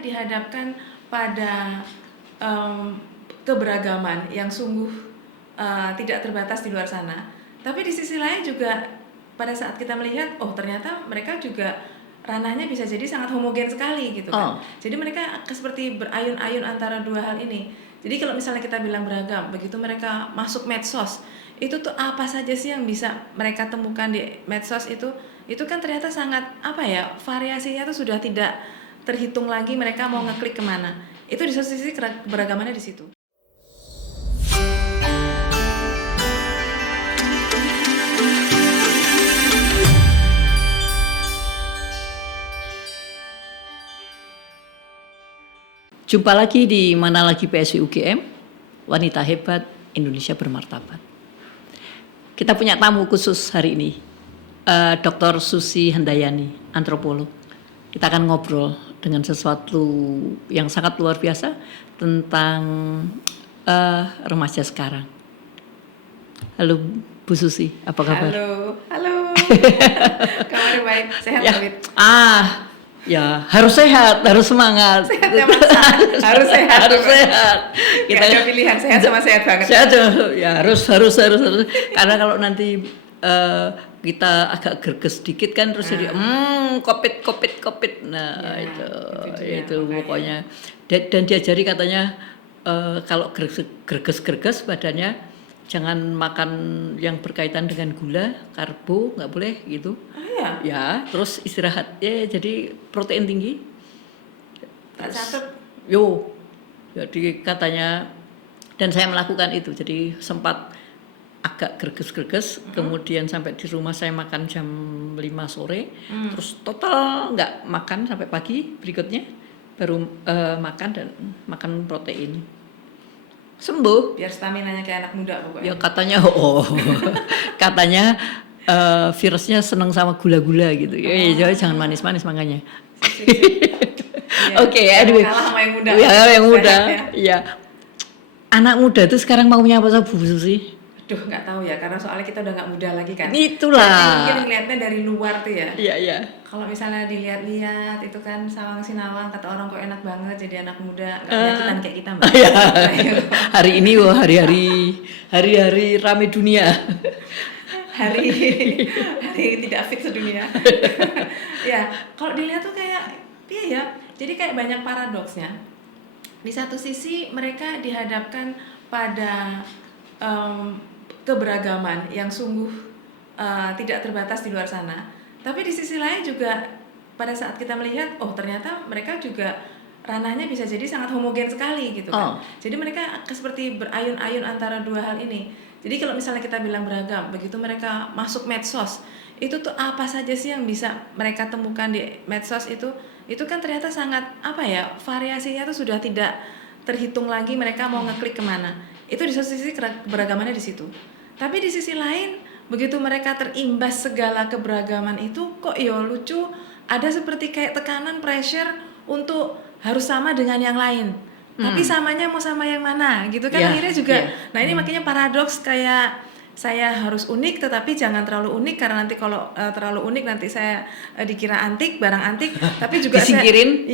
dihadapkan pada keberagaman yang sungguh tidak terbatas di luar sana. Tapi di sisi lain juga pada saat kita melihat, oh ternyata mereka juga ranahnya bisa jadi sangat homogen sekali gitu kan. Jadi mereka seperti berayun-ayun antara dua hal ini. Jadi kalau misalnya kita bilang beragam, begitu mereka masuk medsos, itu tuh apa saja sih yang bisa mereka temukan di medsos itu kan ternyata sangat variasinya tuh sudah tidak terhitung lagi mereka mau ngeklik kemana. Itu di satu sisi keberagamannya di situ. Jumpa lagi di Mana Lagi PSI UGM, Wanita Hebat Indonesia Bermartabat. Kita punya tamu khusus hari ini, Dr. Susi Handayani, antropolog. Kita akan ngobrol dengan sesuatu yang sangat luar biasa tentang remaja sekarang. Halo Bu Susi, apa kabar? Halo. Kabarnya baik, sehat ya. David? Ya, harus sehat, harus semangat. Sehatnya masa, harus sehat. Harus sehat. Kita ada pilihan sehat sama sehat banget. Sehat, ya harus. Karena kalau nanti kita agak gerges sedikit kan terus jadi COVID. Nah, itu pokoknya. Dan diajari katanya kalau gerges badannya jangan makan yang berkaitan dengan gula, karbo, nggak boleh gitu. Ya, terus istirahat. Jadi protein tinggi. Tak catat. Jadi katanya, dan saya melakukan itu. Jadi sempat agak gerges, kemudian sampai di rumah saya makan jam 5 sore, terus total nggak makan sampai pagi berikutnya, baru makan dan makan protein. Sembuh. Biar staminanya kayak anak muda pokoknya. Ya katanya katanya virusnya senang sama gula-gula gitu. Jadi jangan manis-manis makanya. Oke, anyway. Kalah sama yang muda. Ya, yang muda. Ya. Anak muda itu sekarang maunya apa sih Bu Susi? Aduh, nggak tahu ya, karena soalnya kita udah nggak muda lagi kan. Itulah. Jadi mungkin ngeliatnya dari luar tuh ya. Iya. Kalau misalnya dilihat-lihat itu kan sawang sinawang, kata orang kok enak banget jadi anak muda, nggak penyakitan kayak kita Mbak. Iya. Hari ini hari-hari rame dunia. hari tidak fit sedunia. Ya, kalau dilihat tuh kayak ya. Jadi kayak banyak paradoksnya. Di satu sisi mereka dihadapkan pada keberagaman yang sungguh tidak terbatas di luar sana. Tapi di sisi lain juga pada saat kita melihat, oh ternyata mereka juga ranahnya bisa jadi sangat homogen sekali gitu kan. Jadi mereka seperti berayun-ayun antara dua hal ini. Jadi kalau misalnya kita bilang beragam, begitu mereka masuk medsos, itu tuh apa saja sih yang bisa mereka temukan di medsos itu kan ternyata sangat variasinya tuh sudah tidak terhitung lagi mereka mau ngeklik kemana. Itu di satu sisi keberagamannya di situ. Tapi di sisi lain, begitu mereka terimbas segala keberagaman itu, kok lucu, ada seperti kayak tekanan, pressure untuk harus sama dengan yang lain. Tapi samanya mau sama yang mana gitu kan, akhirnya juga. Nah ini makanya paradoks, kayak saya harus unik tetapi jangan terlalu unik, karena nanti kalau terlalu unik nanti saya dikira antik, barang antik. Tapi juga disingkirin.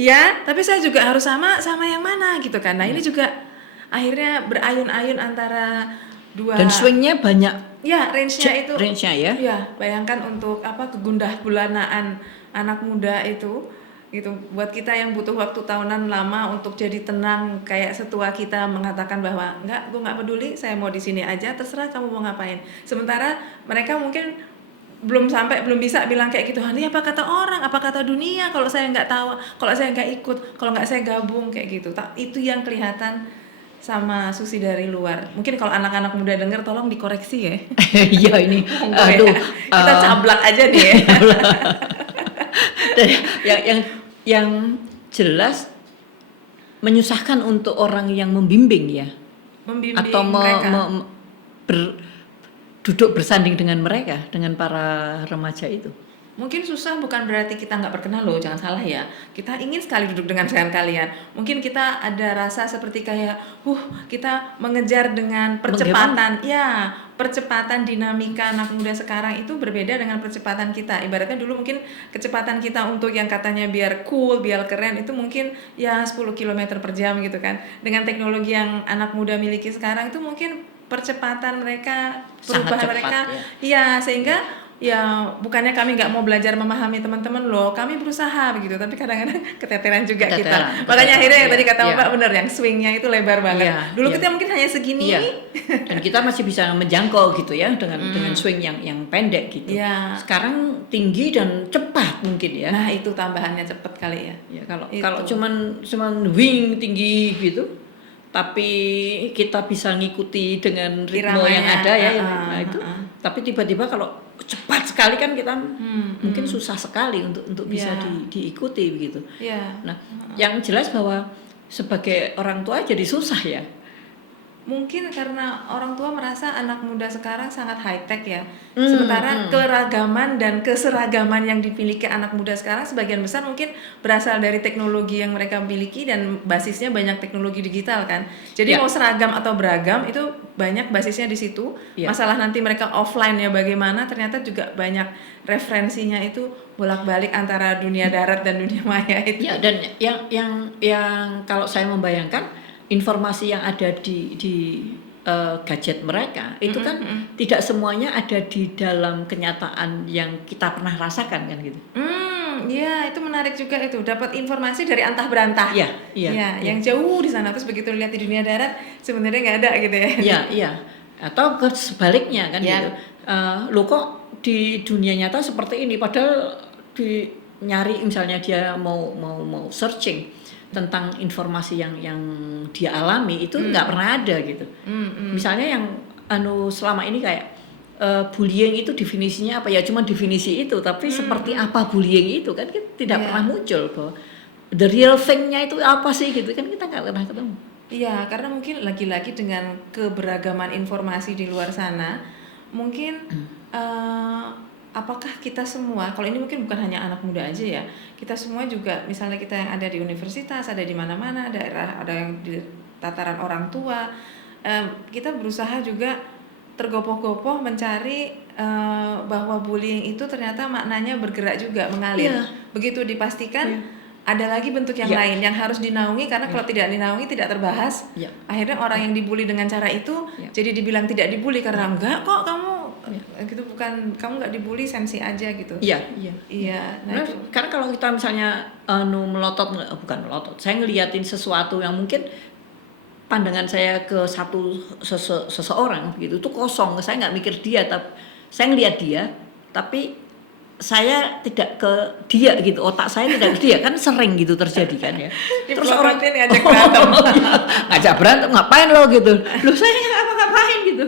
tapi saya juga harus sama yang mana gitu kan. Nah ini juga akhirnya berayun-ayun antara dua. Dan swingnya banyak. Ya, range-nya itu. Range-nya ya. Ya, bayangkan untuk kegundah gulanaan anak muda itu gitu. Buat kita yang butuh waktu tahunan lama untuk jadi tenang, kayak setua kita mengatakan bahwa enggak, gue nggak peduli, saya mau di sini aja, terserah kamu mau ngapain. Sementara mereka mungkin belum bisa bilang kayak gitu. Ini apa kata orang, apa kata dunia kalau saya nggak tahu, kalau saya nggak ikut, kalau nggak saya gabung kayak gitu. Itu yang kelihatan sama Susi dari luar. Mungkin kalau anak-anak muda dengar tolong dikoreksi ya. Iya ini. Aduh, kita cablak aja nih ya. yang jelas menyusahkan untuk orang yang membimbing ya. Membimbing atau duduk bersanding dengan mereka, dengan para remaja itu. Mungkin susah bukan berarti kita nggak berkenan loh, jangan salah ya. Kita ingin sekali duduk dengan kalian. Mungkin kita ada rasa seperti kayak, kita mengejar dengan percepatan. Ya, percepatan dinamika anak muda sekarang itu berbeda dengan percepatan kita. Ibaratnya dulu mungkin kecepatan kita untuk yang katanya biar cool, biar keren itu mungkin ya 10 km per jam gitu kan. Dengan teknologi yang anak muda miliki sekarang itu mungkin percepatan mereka, perubahan mereka, ya sehingga ya bukannya kami nggak mau belajar memahami teman-teman loh, kami berusaha begitu, tapi kadang-kadang keteteran juga kita. Makanya akhirnya yang tadi kata Mbak benar, yang swingnya itu lebar banget. Dulu kita mungkin hanya segini, dan kita masih bisa menjangkau gitu ya dengan swing yang pendek gitu. Sekarang tinggi dan cepat mungkin ya. Nah itu tambahannya cepat kali ya. Kalau cuman wing tinggi gitu, tapi kita bisa ngikuti dengan ritme yang ada ya, itu. Tapi tiba-tiba kalau cepat sekali kan kita mungkin susah sekali untuk bisa diikuti begitu. Nah, yang jelas bahwa sebagai orang tua jadi susah ya. Mungkin karena orang tua merasa anak muda sekarang sangat high tech ya. Sementara keragaman dan keseragaman yang dimiliki anak muda sekarang sebagian besar mungkin berasal dari teknologi yang mereka miliki dan basisnya banyak teknologi digital kan. Jadi mau seragam atau beragam itu banyak basisnya di situ. Masalah nanti mereka offline ya bagaimana, ternyata juga banyak referensinya itu bolak-balik antara dunia darat dan dunia maya itu. Ya, dan yang kalau saya membayangkan informasi yang ada di gadget mereka itu kan tidak semuanya ada di dalam kenyataan yang kita pernah rasakan kan gitu. Ya itu menarik juga itu, dapat informasi dari antah berantah. Yang jauh di sana, terus begitu lihat di dunia darat sebenarnya nggak ada gitu ya. Iya. Atau sebaliknya kan gitu. Lo kok di dunia nyata seperti ini, padahal nyari misalnya dia mau searching tentang informasi yang dia alami itu nggak pernah ada gitu. Misalnya yang selama ini kayak bullying itu definisinya apa ya, cuma definisi itu, tapi seperti apa bullying itu kan tidak pernah muncul bahwa the real thing-nya itu apa sih gitu kan, kita nggak pernah ketemu. Iya, karena mungkin lagi-lagi dengan keberagaman informasi di luar sana, mungkin apakah kita semua, kalau ini mungkin bukan hanya anak muda aja ya, kita semua juga, misalnya kita yang ada di universitas, ada di mana-mana, daerah, ada yang di tataran orang tua, kita berusaha juga tergopoh-gopoh mencari bahwa bullying itu ternyata maknanya bergerak juga, mengalir. Begitu dipastikan ada lagi bentuk yang lain yang harus dinaungi, karena kalau tidak dinaungi tidak terbahas. Akhirnya orang yang dibully dengan cara itu jadi dibilang tidak dibully karena enggak kok kamu gitu, bukan kamu nggak dibully, sensi aja gitu. Nah, karena kalau kita misalnya bukan melotot, saya ngeliatin sesuatu yang mungkin pandangan saya ke seseorang gitu itu kosong, saya nggak mikir dia, tapi saya ngeliat dia, tapi saya tidak ke dia gitu, otak saya tidak ke dia, kan sering gitu terjadi kan ya. Terus orang ngajak berantem, ngajak berantem ngapain lo gitu, lo saya ngapain gitu.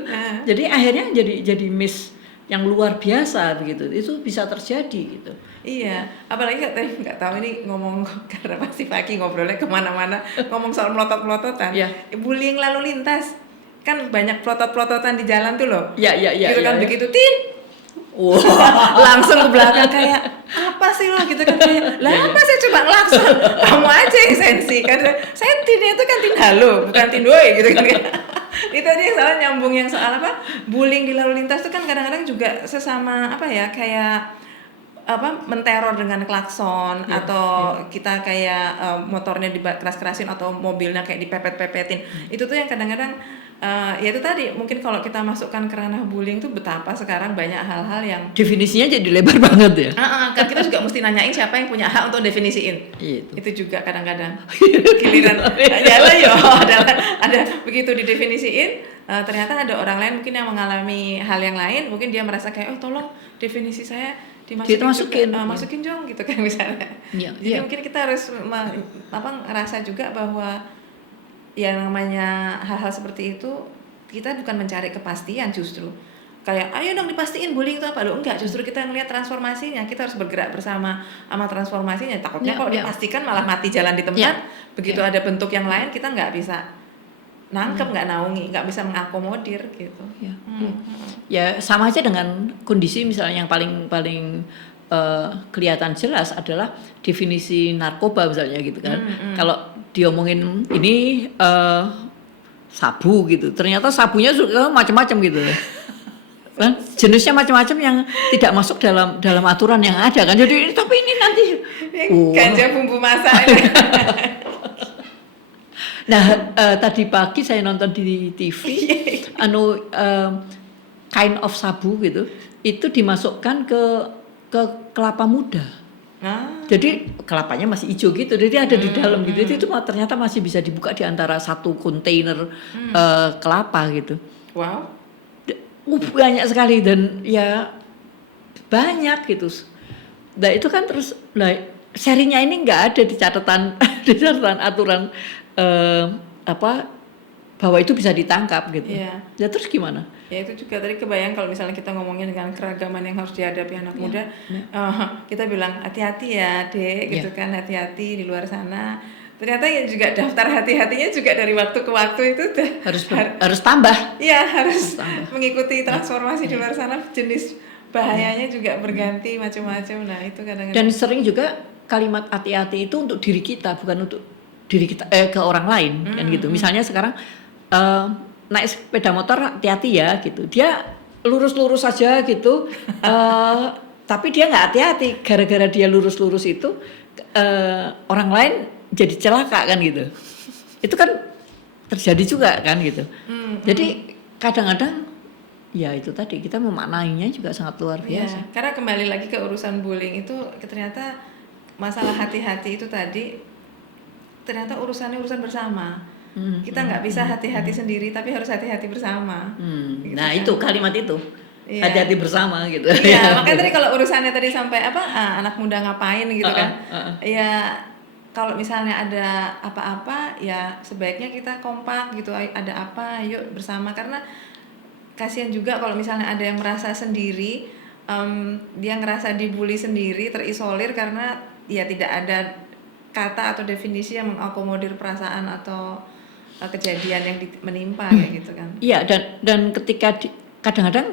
Jadi akhirnya jadi miss yang luar biasa begitu, itu bisa terjadi gitu. Iya, apalagi nggak tahu ini ngomong karena pasti pagi ngobrolnya kemana-mana, ngomong soal melotot-melototan. Bullying lalu lintas kan banyak pelotot-pelototan di jalan tuh loh. Gitu kan begitu langsung ke belakang kayak apa sih lo gitu kan, kayak apa sih coba ngelakson, kamu aja yang sensi kan, saya tinnya itu kan tin halo bukan tin doi gitu kan. Itu tadi soal nyambung yang soal apa, bullying di lalu lintas itu kan kadang-kadang juga sesama apa ya, kayak menteror dengan klakson atau kita kayak motornya dikeras-kerasin atau mobilnya kayak dipepet-pepetin. Itu tuh yang kadang-kadang ya itu tadi mungkin kalau kita masukkan ke ranah bullying tuh betapa sekarang banyak hal-hal yang definisinya jadi lebar banget ya. Kan kita juga mesti nanyain siapa yang punya hak untuk definisiin. Itu juga kadang-kadang giliran ada begitu didefinisiin, ternyata ada orang lain mungkin yang mengalami hal yang lain, mungkin dia merasa kayak tolong definisi saya masukin dong gitu kan misalnya. Jadi mungkin kita harus ngerasa juga bahwa yang namanya hal-hal seperti itu kita bukan mencari kepastian, justru kayak ayo dong dipastiin bullying itu apa, lo enggak, justru kita ngelihat transformasinya, kita harus bergerak bersama sama transformasinya. Takutnya kalau dipastikan malah mati jalan di tempat, begitu ada bentuk yang lain kita nggak bisa nangkep, nggak naungi, nggak bisa mengakomodir gitu. Ya sama aja dengan kondisi misalnya yang paling kelihatan jelas adalah definisi narkoba misalnya gitu kan. Kalau diomongin ini sabu gitu, ternyata sabunya juga macam-macam gitu kan, jenisnya macam-macam yang tidak masuk dalam aturan yang ada kan. Jadi tapi ini nanti ganja bumbu masak. Nah, tadi pagi saya nonton di TV kind of sabu gitu, itu dimasukkan ke kelapa muda. Jadi kelapanya masih hijau gitu, jadi ada di dalam gitu. Itu ternyata masih bisa dibuka di antara satu kontainer kelapa gitu. Wow. Banyak sekali dan ya banyak gitu. Nah itu kan terus, nah serinya ini nggak ada di catatan aturan bahwa itu bisa ditangkap gitu. Yeah. Ya terus gimana? Ya itu juga tadi kebayang kalau misalnya kita ngomongin dengan keragaman yang harus dihadapi anak muda, kita bilang hati-hati ya dek, gitu kan, hati-hati di luar sana. Ternyata ya juga daftar hati-hatinya juga dari waktu ke waktu itu harus tambah. Iya harus mengikuti transformasi di luar sana, jenis bahayanya juga berganti macam-macam. Nah itu kadang-kadang. Dan sering juga kalimat hati-hati itu untuk diri kita, bukan untuk diri kita ke orang lain kan gitu. Misalnya sekarang naik sepeda motor hati-hati ya gitu, dia lurus-lurus saja gitu, tapi dia nggak hati-hati, gara-gara dia lurus-lurus itu orang lain jadi celaka kan gitu. Itu kan terjadi juga kan gitu. Jadi kadang-kadang ya itu tadi kita memaknainya juga sangat luar biasa. Ya, karena kembali lagi ke urusan bullying itu ternyata masalah hati-hati itu tadi ternyata urusan bersama. Kita nggak bisa hati-hati sendiri, tapi harus hati-hati bersama. Gitu nah kan? Itu kalimat itu, hati-hati bersama gitu. Iya, makanya tadi kalau urusannya tadi sampai anak muda ngapain gitu kan, ya kalau misalnya ada apa-apa ya sebaiknya kita kompak gitu, ada apa yuk bersama, karena kasihan juga kalau misalnya ada yang merasa sendiri, dia ngerasa dibully sendiri, terisolir karena ya tidak ada kata atau definisi yang mengakomodir perasaan atau kejadian yang menimpa kayak gitu kan. Iya, dan ketika kadang-kadang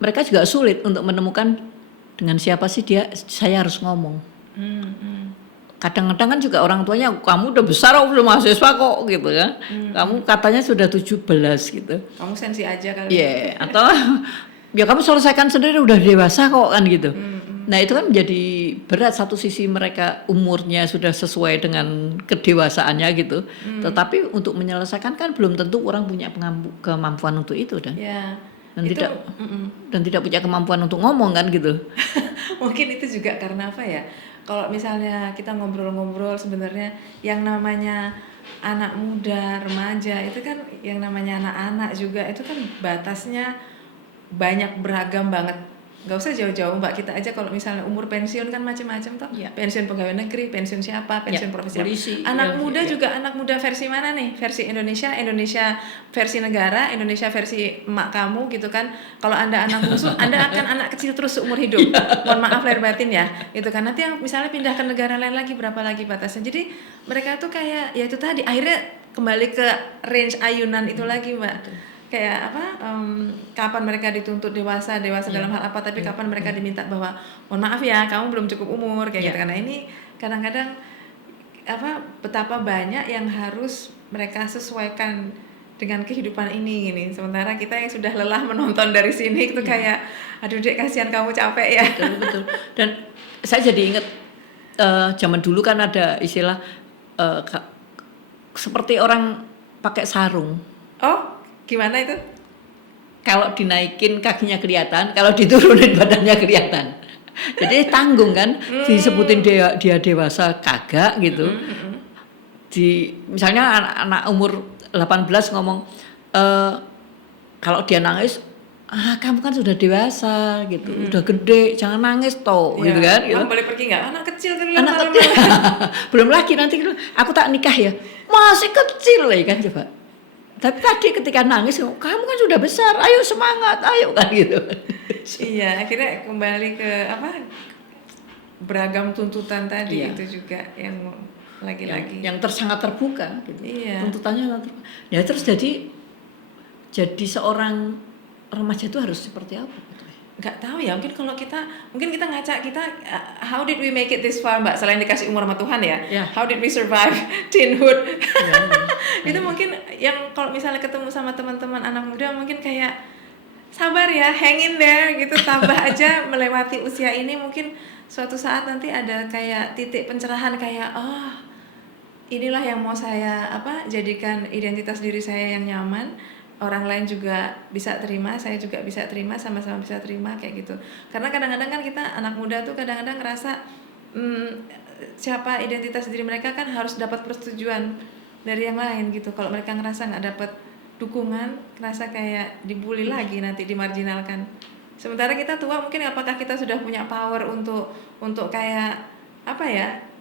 mereka juga sulit untuk menemukan dengan siapa sih saya harus ngomong. Kadang-kadang kan juga orang tuanya, kamu udah besar, udah mahasiswa kok gitu kan. Kamu katanya sudah 17 gitu. Kamu sensi aja kali. Iya, atau ya kamu selesaikan sendiri, udah dewasa kok kan gitu. Nah itu kan menjadi berat. Satu sisi mereka umurnya sudah sesuai dengan kedewasaannya gitu, tetapi untuk menyelesaikan kan belum tentu orang punya kemampuan untuk itu dan dan tidak punya kemampuan untuk ngomong kan gitu. Mungkin itu juga karena apa ya? Kalau misalnya kita ngobrol-ngobrol, sebenarnya yang namanya anak muda, remaja itu kan yang namanya anak-anak juga itu kan batasnya banyak, beragam banget. Gak usah jauh-jauh Mbak, kita aja kalau misalnya umur pensiun kan macam-macam toh. Pensiun pegawai negeri, pensiun siapa, pensiun profesi polisi, anak muda juga anak muda versi mana nih? Versi Indonesia versi negara, Indonesia versi emak kamu gitu kan. Kalau Anda anak bungsu, Anda akan anak kecil terus seumur hidup. Mohon maaf lahir batin ya. Gitu kan. Nanti yang misalnya pindah ke negara lain lagi, berapa lagi batasnya. Jadi mereka tuh kayak ya itu tadi, akhirnya kembali ke range ayunan itu lagi Mbak. Kayak kapan mereka dituntut dewasa dalam hal apa, tapi kapan mereka diminta bahwa mohon maaf ya kamu belum cukup umur kayak gitu. Karena ini kadang-kadang betapa banyak yang harus mereka sesuaikan dengan kehidupan ini gini. Sementara kita yang sudah lelah menonton dari sini itu kayak aduh dek kasihan kamu capek ya. Betul. Dan saya jadi ingat zaman dulu kan ada istilah seperti orang pakai sarung. Oh, gimana itu? Kalau dinaikin kakinya kelihatan, kalau diturunin badannya kelihatan. Jadi tanggung kan, disebutin dia dewasa kagak gitu. Misalnya anak umur 18 ngomong, kalau dia nangis, kamu kan sudah dewasa gitu, udah gede, jangan nangis toh, gitu kan? Kamu boleh pergi nggak? Anak kecil kan? Anak kecil, belum lagi nanti aku tak nikah ya, masih kecil ya kan coba. Tapi tadi ketika nangis, kamu kan sudah besar, ayo semangat, ayo kan gitu. Iya, akhirnya kembali ke beragam tuntutan tadi itu juga yang lagi-lagi. Yang sangat terbuka gitu. Iya. Tuntutannya sangat terbuka. Ya terus jadi seorang remaja itu harus seperti apa? nggak tahu ya, mungkin kita ngaca kita how did we make it this far, Mbak, selain dikasih umur sama Tuhan ya. Yeah. How did we survive teenhood. Yeah. Itu mungkin yang kalau misalnya ketemu sama teman-teman anak muda mungkin kayak sabar ya, hang in there gitu, tambah aja melewati usia ini, mungkin suatu saat nanti ada kayak titik pencerahan kayak inilah yang mau saya jadikan identitas diri saya yang nyaman, orang lain juga bisa terima, saya juga bisa terima, sama-sama bisa terima kayak gitu. Karena kadang-kadang kan kita anak muda tuh kadang-kadang ngerasa siapa identitas diri mereka kan harus dapat persetujuan dari yang lain gitu. Kalau mereka ngerasa nggak dapat dukungan, ngerasa kayak dibully lagi, nanti dimarginalkan. Sementara kita tua, mungkin apakah kita sudah punya power untuk kayak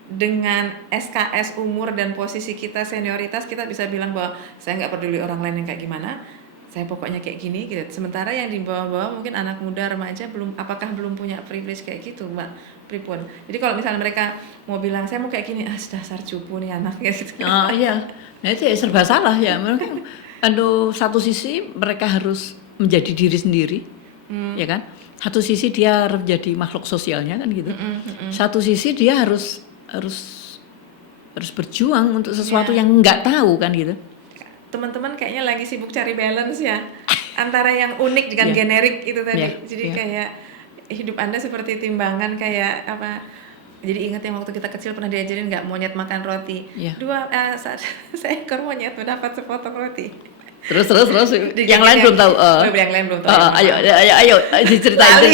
dengan SKS umur dan posisi kita, senioritas, kita bisa bilang bahwa saya nggak peduli orang lain yang kayak gimana, saya pokoknya kayak gini gitu. Sementara yang di bawah-bawah mungkin anak muda, remaja belum punya privilege kayak gitu, Mbak Pripun. Jadi kalau misalnya mereka mau bilang saya mau kayak gini, dasar cupu nih anaknya gitu. Oh iya, nah itu ya serba salah ya. Satu sisi mereka harus menjadi diri sendiri, ya kan? Satu sisi dia harus menjadi makhluk sosialnya kan gitu. Satu sisi dia harus berjuang untuk sesuatu yang nggak tahu kan gitu. Teman-teman kayaknya lagi sibuk cari balance ya antara yang unik dengan generik itu tadi. Jadi kayak hidup Anda seperti timbangan kayak apa? Jadi ingat yang waktu kita kecil pernah diajarin nggak, monyet makan roti. Seekor monyet mendapat sepotong roti. Terus yang lain belum tahu. Yang lain belum tahu. Ayo diceritain.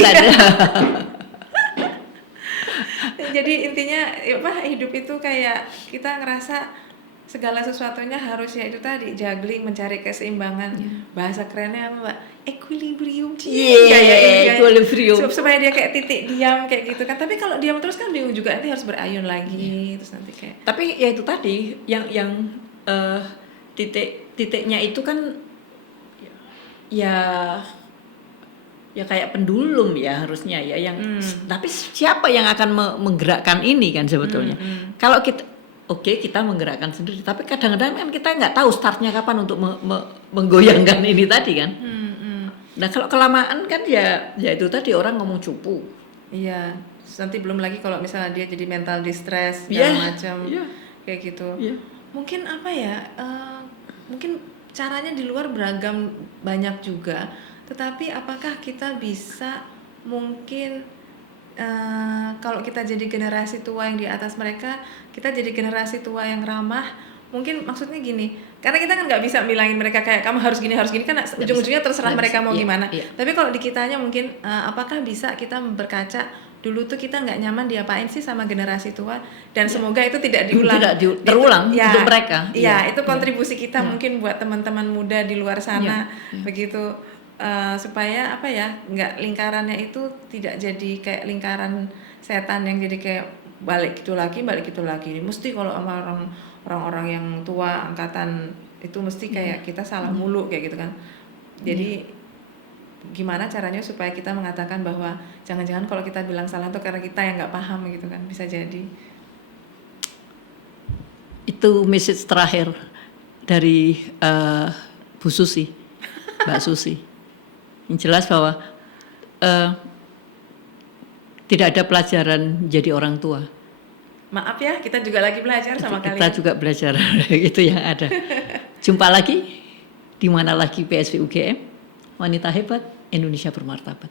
Jadi intinya hidup itu kayak kita ngerasa segala sesuatunya harus ya itu tadi, juggling, mencari keseimbangan. Bahasa kerennya apa, Mbak? Equilibrium. Equilibrium. Supaya dia kayak titik diam kayak gitu kan. Tapi kalau diam terus kan bingung juga, nanti harus berayun lagi terus nanti kayak. Tapi ya itu tadi yang titiknya itu kan ya kayak pendulum ya harusnya ya yang tapi siapa yang akan menggerakkan ini kan sebetulnya. Kalau kita menggerakkan sendiri, tapi kadang-kadang kan kita nggak tahu startnya kapan untuk menggoyangkan ini tadi kan. Nah kalau kelamaan kan ya itu tadi orang ngomong cupu. Iya, nanti belum lagi kalau misalnya dia jadi mental distress segala macam kayak gitu. Mungkin mungkin caranya di luar beragam banyak juga. Tetapi apakah kita bisa mungkin kalau kita jadi generasi tua yang di atas mereka, kita jadi generasi tua yang ramah, mungkin maksudnya gini, karena kita kan nggak bisa bilangin mereka kayak kamu harus gini kan ujung-ujungnya terserah mereka mau gimana. Tapi kalau di kitanya mungkin apakah bisa kita berkaca dulu tuh kita nggak nyaman diapain sih sama generasi tua, dan semoga itu tidak diulang, terulang untuk mereka. Iya, itu kontribusi kita mungkin buat teman-teman muda di luar sana begitu. Supaya nggak lingkarannya itu tidak jadi kayak lingkaran setan yang jadi kayak balik itu lagi. Mesti kalau sama orang-orang yang tua angkatan itu mesti kayak kita salah mulu kayak gitu kan. Jadi gimana caranya supaya kita mengatakan bahwa jangan-jangan kalau kita bilang salah itu karena kita yang nggak paham gitu kan, bisa jadi. Itu message terakhir dari Bu Susi, Mbak Susi. Yang jelas bahwa tidak ada pelajaran jadi orang tua. Maaf ya, kita juga lagi belajar sama kalian. Kita juga belajar, itu yang ada. Jumpa lagi di mana lagi PSV UGM, wanita hebat, Indonesia bermartabat.